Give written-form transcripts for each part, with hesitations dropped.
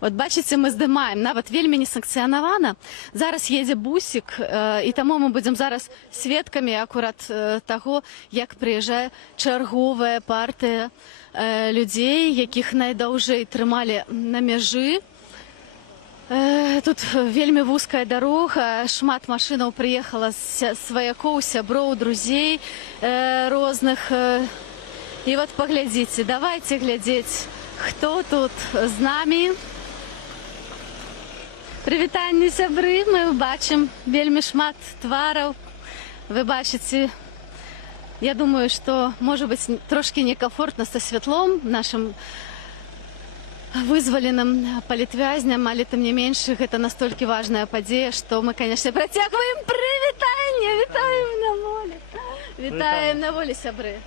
От бачите, ми здимаємо, навіть вельми несанкціоновано. Зараз їде бусик, і тому ми будемо зараз свідками акурат того, як приїжджає чергова партія людей, яких найдовше тримали на межі. Тут вельми вузкая дорога, шмат машинаў приехала з сваякоў, сяброў, друзей розных. І вот поглядзіце, давайте глядзець, хто тут з намі. Прывітанне, сябры, мы бачым вельмі шмат твараў. Вы бачыце, я думаю, что, может быть, трошки некомфортно со святлом нашим вызваленым палітвязням, але тым не менш, гэта настолькі важная падзея, што мы, конечно, працягваем прывітанне, вітаем на волі. Вітаем на волі, сябры.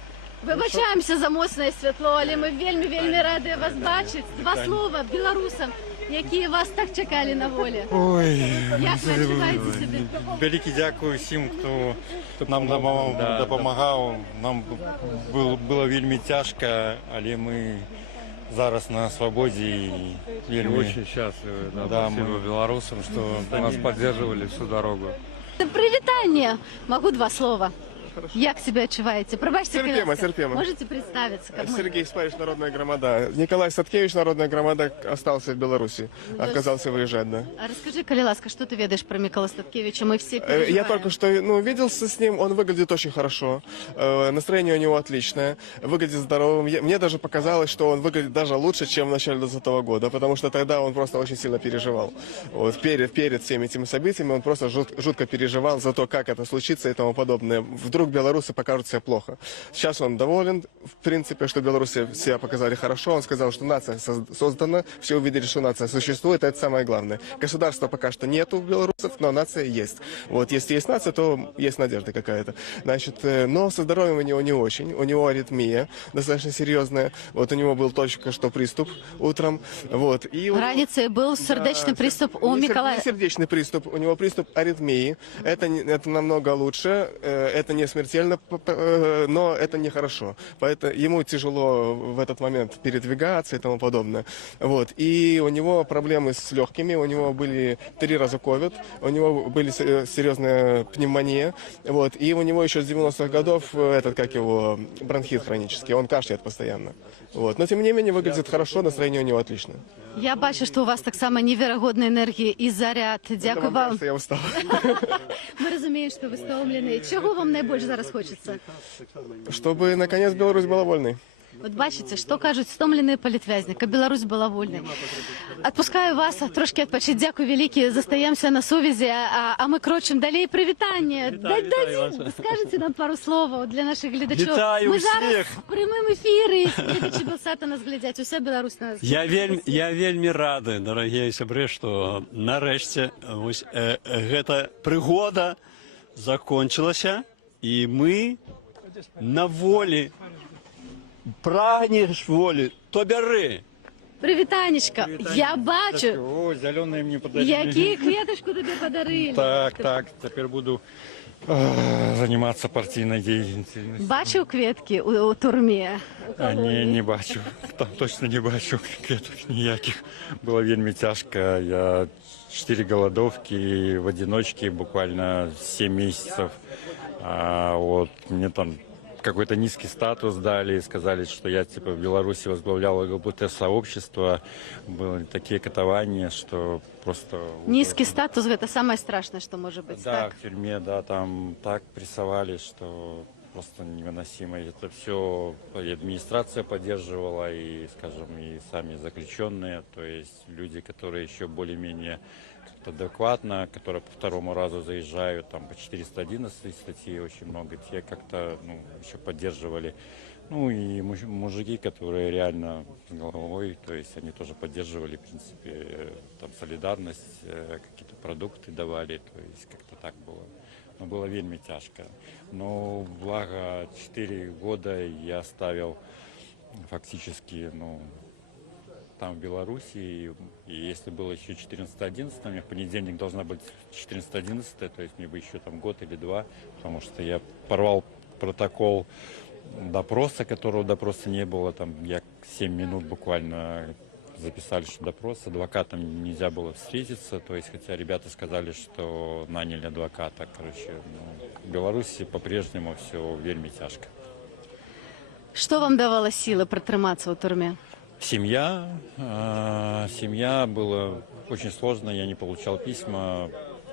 Выбачаемся за моцнае святло, але мы вельмі рады вас бачыць. Два слова беларусам, якія вас так чакалі на волі. Ой, як вы адчуваеце сябе? Вялікі дзякуй усім, хто нам дапамагаў. Нам было вельмі цяжка, але мы зараз на свободе и вельми очень счастливы, да, спасибо белорусам, что нас поддерживали всю дорогу. Привитание. Могу два слова. Як себя отчуваете? Пробачьте, терпимо. Можете представиться? Сергей Спарич, Народная громада. Николай Садкевич, Народная громада, остался в Беларуси. Отказался выезжать, да. А расскажи, коли ласка, что ты ведаешь про Микола Садкевича? Мы все переживаем. Я только что виделся с ним, он выглядит очень хорошо. Настроение у него отличное, выглядит здоровым. Мне даже показалось, что он выглядит даже лучше, чем в начале 2020 года, потому что тогда он просто очень сильно переживал. Вот, перед всеми этими событиями он просто жутко переживал за то, как это случится и тому подобное. Вдруг белорусы покажут себя плохо. Сейчас он доволен, в принципе, что белорусы себя показали хорошо. Он сказал, что нация создана, все увидели, что нация существует, это самое главное. Государства пока что нету у белорусов, но нация есть. Вот, если есть нация, то есть надежда какая-то. Значит, но со здоровьем у него не очень. У него аритмия достаточно серьезная. Вот у него был только что приступ утром. Вот, и Раницей был сердечный приступ у Миколая. Не сердечный приступ, у него приступ аритмии. Это намного лучше. Это не смертельно, но это нехорошо. Поэтому ему тяжело в этот момент передвигаться и тому подобное. Вот. И у него проблемы с легкими, у него были 3 раза ковид, у него были серьезная пневмония. Вот. И у него еще с 90-х годов бронхит хронический, он кашляет постоянно. Вот. Но тем не менее выглядит хорошо, настроение у него отличное. Я бачу, что у вас так само невероятная энергия и заряд. Дякую вам. Я устал. Мы разумеем, что вы стомлены. Чего вам наибольше зараз хочется? Чтобы, наконец, Беларусь была вольной. От бачите, що кажуть стомлений політв'язні, а Білорусь була вольною. Відпускаю вас трошки відпочити. Дякую велике, застаємося на совізі, а ми крочимо далі. Привітання. Скажіть нам пару слов для наших глядачів. Вітаю ми всіх. зараз в прямому ефірі. Глядачі Белсата нас глядять. Уся Білорусь нас. Я вельми рады, дорогие сябры, что нарэшце вось гэта прыгода закончылася, і мы на волі. Прагнеш волі, то бяры. Привітанечка. Я бачу, О, зеленые мне подарили. які квіточку тобі подарили. Так, теперь буду заниматься партийной деятельностью. Бачив квітки у турмі? Не бачу, там точно не бачу кветок ніяких. Было вельми тяжко, я 4 голодовки в одиночке, буквально 7 месяцев. Вот мне там какой-то низкий статус дали и сказали, что я типа в Беларуси возглавлял ЛГБТ-сообщество. Были такие катования, что просто... Низкий статус – это самое страшное, что может быть. Да, так? в тюрьме, да, там так прессовали, что просто невыносимо. Это все и администрация поддерживала, и, скажем, и сами заключенные, то есть люди, которые еще более-менее адекватно, которые по 2-му разу заезжают, там по 411 статьи очень много, те как-то еще поддерживали. Ну и мужики, которые реально с головой, то есть они тоже поддерживали, в принципе, там солидарность, какие-то продукты давали, то есть как-то так было. Но было вельми тяжко. Но благо 4 года я оставил фактически, там в Беларуси, и если было еще 14-11, у меня в понедельник должна быть 14-11, то есть мне бы еще там год или 2, потому что я порвал протокол допроса, которого допроса не было, там я 7 минут буквально записали, что допрос с адвокатом нельзя было встретиться, то есть, хотя ребята сказали, что наняли адвоката, короче, в Беларуси по-прежнему все вельми тяжко. Что вам давало силы протрыматься ў турме? Семья, семья было очень сложно, я не получал письма,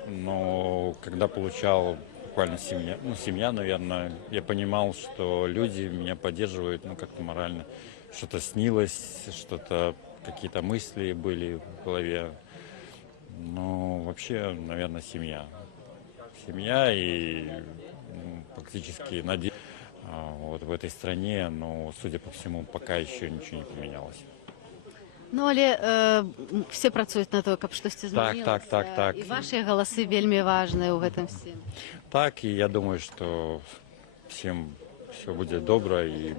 но когда получал буквально семья, наверное, я понимал, что люди меня поддерживают, как-то морально. Что-то снилось, что-то, какие-то мысли были в голове. Ну, вообще, наверное, семья. Семья и практически надежда вот в этой стране, но, судя по всему, пока еще ничего не поменялось. Ну, але все працуюць на то, каб штосьці змянілася. Так. І ваші галасы вельмі важныя ў гэтым всім. Так, и я думаю, что всем все будет добро, и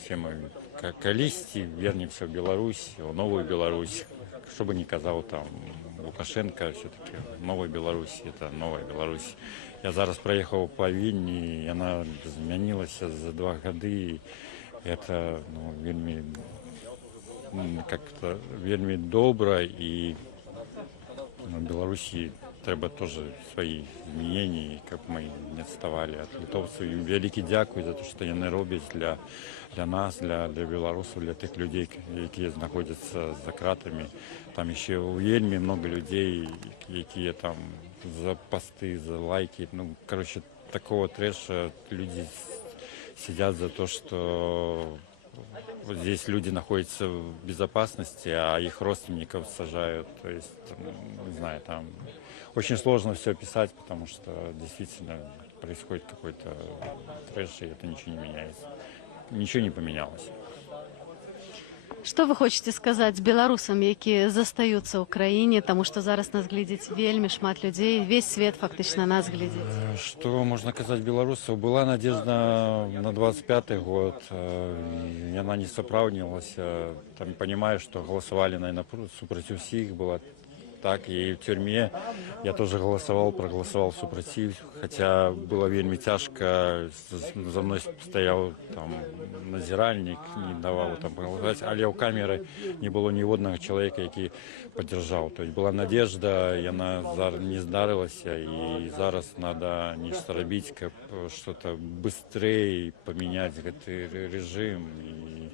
все мы колись вернемся в Беларусь, в новую Беларусь. Что бы ни казал там Лукашенко, все-таки новая Беларусь, это новая Беларусь. Я зараз проехал по Вильні, и она изменилась за 2 года. Это вельми как-то вельми добро, и в Беларуси треба тоже свои зміни, как мы не отставали от литовцев. Им великий дякую за то, что они роблять для нас, для белорусов, для тех людей, которые находятся за кратами. Там еще у Вельми много людей, которые там за посты, за лайки. Короче, такого трэша. Люди сидят за то, что вот здесь люди находятся в безопасности, а их родственников сажают. То есть, не знаю, там очень сложно все описать, потому что действительно происходит какой-то трэш, и это ничего не меняется. Ничего не поменялось. Што вы хочаце сказаць беларусам, якія застаюцца ў краіне, таму што зараз нас глядзіць вельмі шмат людзей, весь свет фактычна нас глядзіць? Что можно сказать белорусам? Была надежда на 25-й год, и она не сапраўднілась. Там понимаю, что голосовали, наверное, супротив всех, было так, и в тюрьме я тоже проголосовал супротив, хотя было вельми тяжко, за мной стоял там надзиральник, не давал там проголосовать, але у камеры не было ни одного человека, который поддержал. То есть была надежда, и она не здарилася, и зараз надо нечто робить, как что-то быстрее поменять этот режим.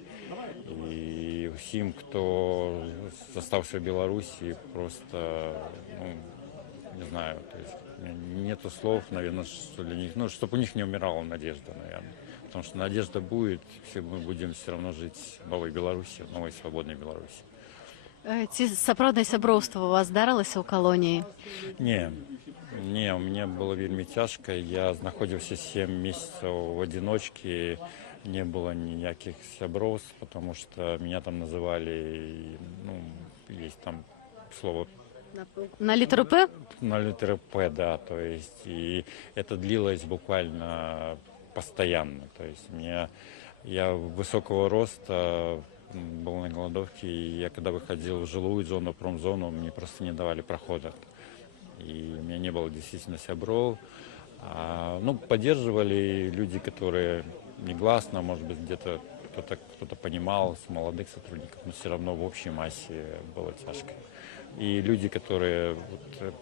И всем, кто остался в Беларуси, просто, не знаю, то есть нету слов, наверное, что для них, чтобы у них не умирала надежда, наверное. Потому что надежда будет, все мы будем все равно жить в новой Беларуси, в новой свободной Беларуси. Ці сапраўднае сяброўства у вас здарылася ў калоніі? Не, у меня было вельми тяжко. Я находился 7 месяцев в одиночке. Не было никаких сябровств, потому что меня там называли, есть там слово... На литеру «П»? На литеру «П», да, то есть, и это длилось буквально постоянно, то есть я высокого роста, был на голодовке, и я когда выходил в жилую зону, промзону, мне просто не давали прохода, и у меня не было действительно сябров. Поддерживали люди, которые негласно, может быть, где-то кто-то понимал, с молодых сотрудников, но все равно в общей массе было тяжко. И люди, которые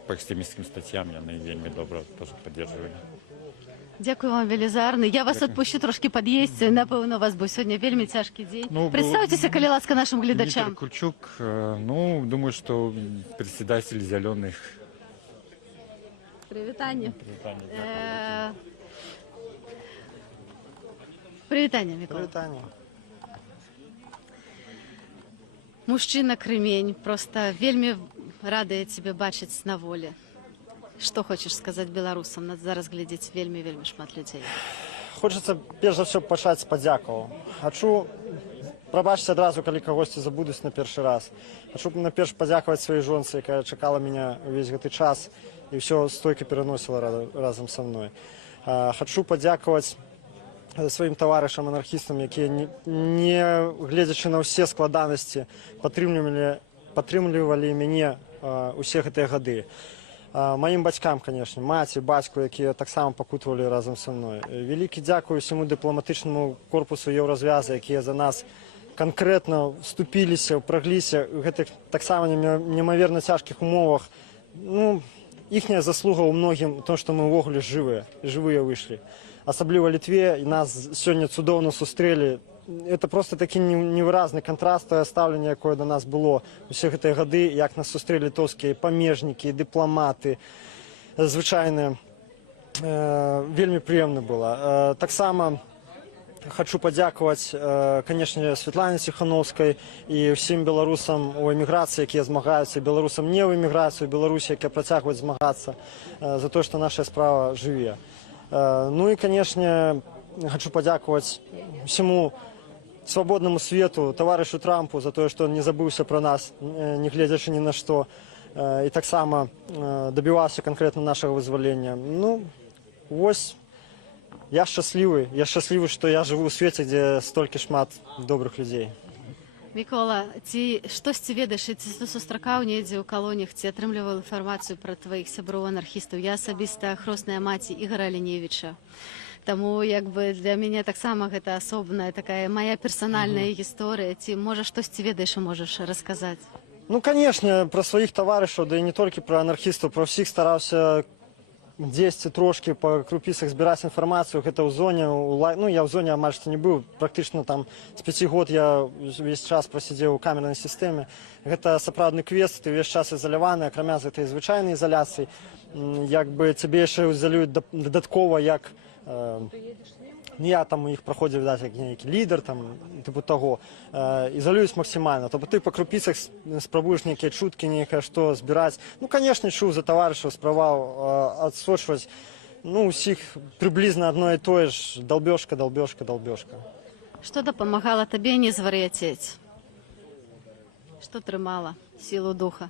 по экстремистским статьям, меня вельми добро тоже поддерживали. Дякую вам велізарна. Я вас адпущу трошки пад'есці. Напэўна, у вас быў сёння вельмі цяжкі дзень. Представьтеся, калі ласка, нашим гледачам. Дмитрий Кульчук, думаю, что председатель «Зеленых». Привітання. Привітання, Микола. Привітання. Мужчына Крымень, просто вельмі радая цябе бачыць на волі. Што хочаш сказаць беларусам? Нас зараз глядзіць вельмі шмат людзей. Хочацца перш за ўсё пачаць з падзякаў. Хачу прабачыць адразу, калі кагосьці забудуць на першы раз. Хачу наперш падзякаваць сваёй жонцы, якая чакала мяне ўвесь гэты час і ўсё стойка пераносіла разам са мной. Хачу падзякаваць сваім таварышам анархістам, якія не гледзячы на ўсе складанасці падтрымлівалі мяне ўсе гэтыя гады. Маім бацькам, конечно, маці, бацьку, якія таксама пакутавалі разам са мной. Вялікі дзякую усяму дыпламатычнаму корпусу Еўразвяза, якія за нас канкрэтна вступіліся, ўпрагліся ў гэтых таксама немаверна цяжкіх умовах. Ну, іхняя заслуга ў многім том, што мы ўвогуле жывыя выйшлі. Асабліва Літве, і нас сёння цудоўна сустрэлі. Это просто такі невыразны кантрас, тое стаўленне, якое да нас было усе гэтыя гады, як нас сустрэлі літоўскія памежнікі, дыпламаты, звычайныя. Вельмі прыемна было. Таксама хочу падзякаваць, канешне, Святлане Ціхановскай і ўсім беларусам у эміграцыі, якія змагаюцца, беларусам не ў эміграцыю, Беларусі, якія працягваюць змагацца за тое, што наша справа жыве. Ну і, канешне, хочу падзякаваць усяму свабоднаму свету, таварышу Трампу за тое, што не забыўся пра нас, не гледзячы ні на што, і таксама дабіваўся канкрэтна нашага вызвалення. Ну, вось, я шчаслівы, што я жыву ў свеце, дзе столькі шмат добрых людзей. Мікола, ці штосьці ведаеш, ці ты сустракаў недзе ў калоніях, ці атрымліваў інфармацыю пра тваіх сяброў-анархістаў? Я асабіста хросная маці Ігора Ліневіча. Таму як бы для мяне таксама гэта асобная такая моя персанальная гісторыя. Ці можа штосьці ведаеш і можаш расказаць? Ну, канешне, пра сваіх таварышаў, да і не толькі пра анархістаў, пра ўсіх стараўся дзесьці трошкі па крупіцах збіраць інфармацыю. Гэта ў зоне, ну, я ў зоне амаль што не быў, практычна там з 5 год я ўвесь час прасидзеў у камернай сістэме. Гэта сапраўдны квест, ты ўвесь час ізаляваны, акрамя з гэтай звычайнай ізаляцыі, як бы цябе яшчэ ізалююць дадаткова, як я там у іх праходзіў, відаць, як нейкі лідар, там, тыпу таго, ізалююць максімальна. Тобто ты па крупіцах спрабуеш нейкія чуткі, нейкае што збіраць. Ну, канешне, чуў за таварышаў, спрабаваў адсочваць, ну, усіх прыблізна адно і тое ж, далбёжка. Што дапамагала табе не звар'яцець? Што трымала сілу духа?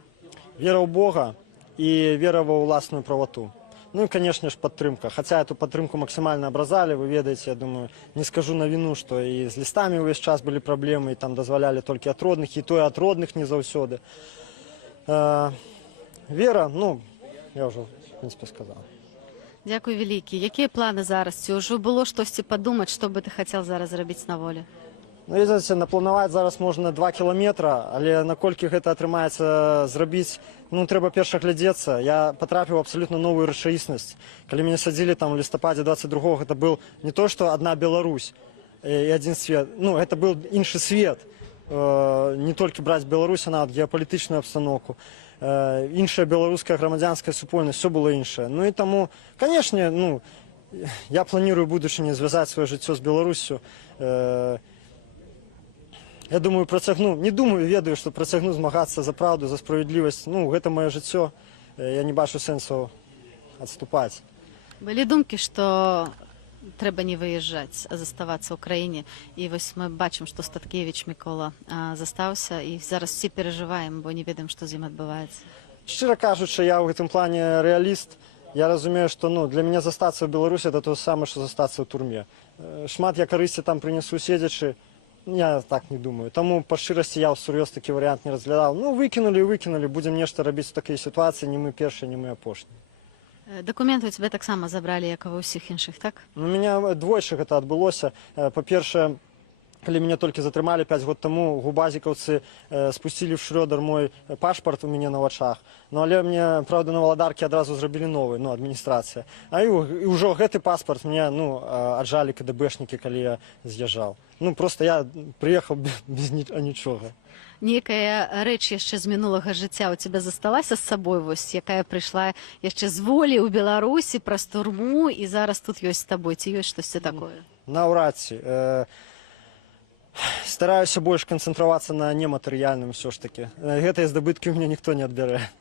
Вера ў Бога і вера ва ўласную правату. Ну и, конечно же, подтрымка. Хотя эту подтрымку максимально образали, вы ведаете, я думаю, не скажу на вину, что и с листами весь час были проблемы, и там дозволяли только от родных, и то и от родных не заўсёды. Вера, ну, я уже, в принципе, сказал. Дзякуй вялікі. Якія планы зараз? Ці ўжо было штосьці падумаць, што бы ты хацеў зараз зрабіць на волі? Ну, ведаеце, напланаваць зараз можна 2 кіламетра, але наколькі гэта атрымаецца зрабіць, ну, трэба перш аглядзецца. Я патрапіў абсалютна новую рэчаіснасць. Калі мяне садзілі там у лістападзе 22-го, гэта был не то, што адна Беларусь і адзін свет. Ну, гэта быў іншы свет. Не толькі браць Беларусь, а нават геапалітычную абстаноўку. Іншая беларуская грамадзянская супольнасць, все было іншае. Ну і таму, канешне, ну, я планирую будучыні звязаць сваё жыццё з Беларусю. Я думаю, працягну, не думаю, ведаю, што працягну змагацца за праўду, за справядлівасць. Ну, гэта маё жыццё, я не бачу сэнсу адступаць. Былі думкі, што трэба не выязджаць, а заставацца ў краіне. І вось мы бачым, што Статкевіч Мікола застаўся, і зараз все перажываем, бо не ведаем, што з ім адбываецца. Шчыра кажучы, я ў гэтым плане рэаліст. Я разумею, што, ну, для мяне застацца ў Беларусі это то самае, што застацца ў турме. Шмат я карысці там прынесу седзячы. Я так не думаю. Таму па шчырасці я ўсур'ёз такі варыянт не разглядаў. Ну, выкінулі, будзем нешта рабіць у такой сітуацыі, не мы першыя, не мы апошнія. Дакументы у цябе таксама забралі, як і ва ўсіх іншых, так? У мяне двойчы гэта адбылося. Па-першае, калі мяне толькі затрымалі 5 год таму, губазікаўцы спусцілі в Шрёдер мой пашпарт у мяне на вачах. Ну, але мне, правда, на Валадаркі адразу зрабілі новы, ну, адміністрацыя. А і ўжо гэты паспарт мне, ну, аджалі КДБшнікі, калі я з'язджаў. Ну, просто я прыехаў без нічога. Некая рэч яшчэ з мінулага жыцця у цябе засталася з сабой, вось, якая прыйшла яшчэ з волі ў Беларусі праз турму, і зараз тут ёсць з табой. Ці ёсць штосьці такое? Наўрад ці. Стараюся больш канцэнтравацца на нематэрыяльным ўсё ж такі. Гэтыя здабыткі ў мяне ніхто не адбярэ.